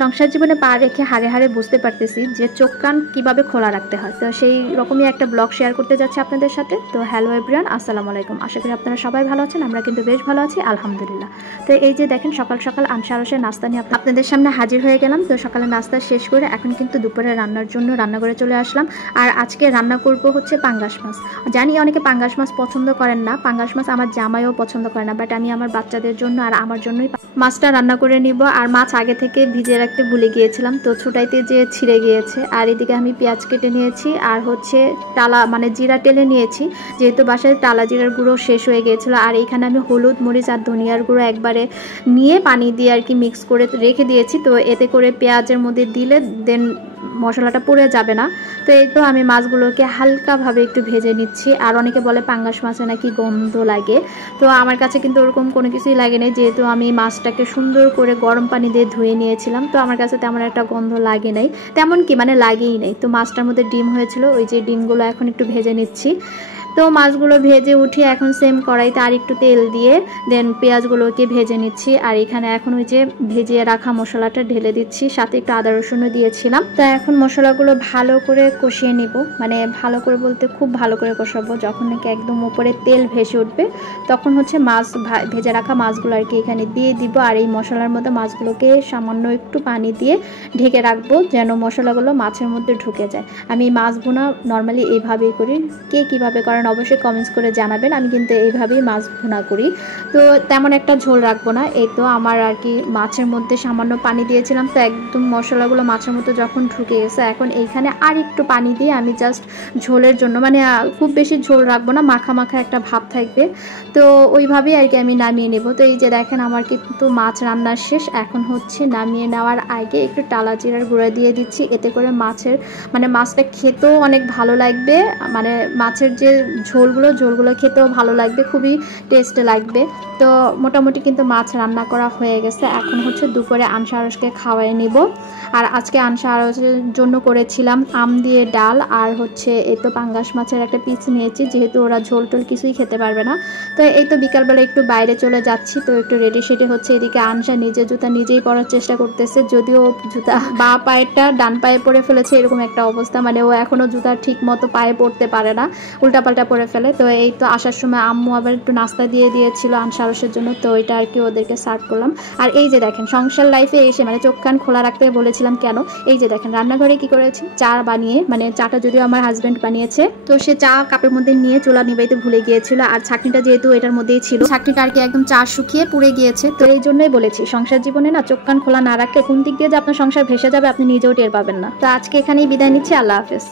সংসার জীবনে পা রেখে হাড়ে হাড়ে বুঝতে পারতেছি যে চোখ কান কীভাবে খোলা রাখতে হয়। তো সেই রকমই একটা ব্লগ শেয়ার করতে যাচ্ছি আপনাদের সাথে। তো হ্যালো এভরিওয়ান, আসসালামু আলাইকুম। আশা করি আপনারা সবাই ভালো আছেন, আমরা কিন্তু বেশ ভালো আছি আলহামদুলিল্লাহ। তো এই যে দেখেন সকাল সকাল আনসারসের নাস্তা নিয়ে আপনাদের সামনে হাজির হয়ে গেলাম। তো সকালে নাস্তা শেষ করে এখন কিন্তু দুপুরে রান্নার জন্য রান্নাঘরে চলে আসলাম। আর আজকে রান্না করব হচ্ছে পাঙ্গাস মাছ। জানি অনেকে পাঙ্গাস মাছ পছন্দ করেন না, পাঙ্গাস মাছ আমার জামাইও পছন্দ করে না, বাট আমি আমার বাচ্চাদের জন্য আর আমার জন্যই মাছটা রান্না করে নিব। আর মাছ আগে থেকে ভিজিয়ে রাখতে ভুলে গিয়েছিলাম, তো ছুটাইতে যে ছিঁড়ে গিয়েছে। আর এদিকে আমি পেঁয়াজ কেটে নিয়েছি আর হচ্ছে টালা মানে জিরা টেলে নিয়েছি, যেহেতু বাসায় টালা জিরার গুঁড়ো শেষ হয়ে গিয়েছিলো। আর এইখানে আমি হলুদ মরিচ আর ধনিয়ার গুঁড়ো একবারে নিয়ে পানি দিয়ে আর কি মিক্স করে রেখে দিয়েছি। তো এতে করে পেঁয়াজের মধ্যে দিলে দেন মশলাটা পুড়ে যাবে না। তো এই তো আমি মাছগুলোকে হালকাভাবে একটু ভেজে নিচ্ছি। আর অনেকে বলে পাঙ্গাস মাছে নাকি গন্ধ লাগে, তো আমার কাছে কিন্তু ওরকম কোনো কিছুই লাগে না, যেহেতু আমি মাছটাকে সুন্দর করে গরম পানি দিয়ে ধুয়ে নিয়েছিলাম। তো আমার কাছে তেমন একটা গন্ধ লাগে নাই, তেমন কি মানে লাগেই নেই। তো মাছটার মধ্যে ডিম হয়েছিল, ওই যে ডিমগুলো এখন একটু ভেজে নিচ্ছি। তো মাছগুলো ভেজে উঠিয়ে এখন সেম কড়াইতে আর একটু তেল দিয়ে দেন পেঁয়াজগুলোকে ভেজে নিচ্ছি। আর এখানে এখন ওই যে ভেজিয়ে রাখা মশলাটা ঢেলে দিচ্ছি, সাথে একটু আদা রসুনও দিয়েছিলাম। তো এখন মশলাগুলো ভালো করে কষিয়ে নিব, মানে ভালো করে বলতে খুব ভালো করে কষাবো। যখন নাকি একদম উপরে তেল ভেসে উঠবে তখন হচ্ছে মাছ ভেজে রাখা মাছগুলো আর কি এখানে দিয়ে দিব। আর এই মশলার মধ্যে মাছগুলোকে সামান্য একটু পানি দিয়ে ঢেকে রাখবো, যেন মশলাগুলো মাছের মধ্যে ঢুকে যায়। আমি মাছ ভুনা নর্মালি এইভাবেই করি, কে কীভাবে করেন অবশ্যই কমেন্টস করে জানাবেন। আমি কিন্তু এইভাবেই মাছ ভুনা করি। তো তেমন একটা ঝোল রাখবো না। এই তো আমার আর কি মাছের মধ্যে সামান্য পানি দিয়েছিলাম, তো একদম মশলাগুলো মাছের মধ্যে যখন ঢুকে গেছে এখন এইখানে আর একটু পানি দিয়ে আমি জাস্ট ঝোলের জন্য, মানে খুব বেশি ঝোল রাখবো না, মাখা মাখা একটা ভাব থাকবে। তো ওইভাবেই আর কি আমি নামিয়ে নেব। তো এই যে দেখেন আমার কিন্তু মাছ রান্না শেষ। এখন হচ্ছে নামিয়ে নেওয়ার আগে একটু টালা জিরার গুঁড়া দিয়ে দিচ্ছি, এতে করে মাছটা খেতেও অনেক ভালো লাগবে, মানে মাছের যে ঝোলগুলো খেতেও ভালো লাগবে, খুবই টেস্ট লাগবে। তো মোটামুটি কিন্তু মাছ রান্না করা হয়ে গেছে। এখন হচ্ছে দুপুরে আনসারসকে খাওয়াই নিব। আর আজকে আনসারসের জন্য করেছিলাম আম দিয়ে ডাল, আর হচ্ছে এই তো পাঙ্গাস মাছের একটা পিস নিয়েছি, যেহেতু ওরা ঝোল টোল কিছুই খেতে পারবে না। তো এই তো বিকালবেলা একটু বাইরে চলে যাচ্ছি, তো একটু রেডি সেডি হচ্ছে। এদিকে আনসা নিজের জুতা নিজেই পরার চেষ্টা করতেছে, যদিও জুতা বা পায়েরটা ডান পায়ে পরে ফেলেছে, এরকম একটা অবস্থা, মানে ও এখনও জুতা ঠিক মতো পায়ে পরতে পারে না, উল্টাপাল্টা পরে ফেলে। তো এই তো আসার সময় আম্মু আবার একটু নাস্তা দিয়ে দিয়েছিল আনসারসের জন্য, তো ওইটা আর কি ওদেরকে সার্ভ করলাম। আর এই যে দেখেন সংসার লাইফে এসে মানে চোখ কান খোলা রাখতে বলেছিলাম কেন, এই যে দেখেন রান্নাঘরে কি করেছি, চা বানিয়ে, মানে চাটা যদিও আমার হাজব্যান্ড বানিয়েছে, তো সে চা কাপের মধ্যে নিয়ে চুলা নিবাইতে ভুলে গিয়েছিল। আর ছাঁকনিটা যেহেতু এটার মধ্যেই ছিল, ছাঁকনিটা আর কি একদম চা শুকিয়ে পুড়ে গিয়েছে। তো এই জন্যই বলেছি সংসার জীবনে না চোখ কান খোলা না রাখলে কোন দিক দিয়ে যে আপনার সংসার ভেসে যাবে আপনি নিজেও টের পাবেন না। তো আজকে এখানেই বিদায় নিচ্ছি, আল্লাহ হাফেজ।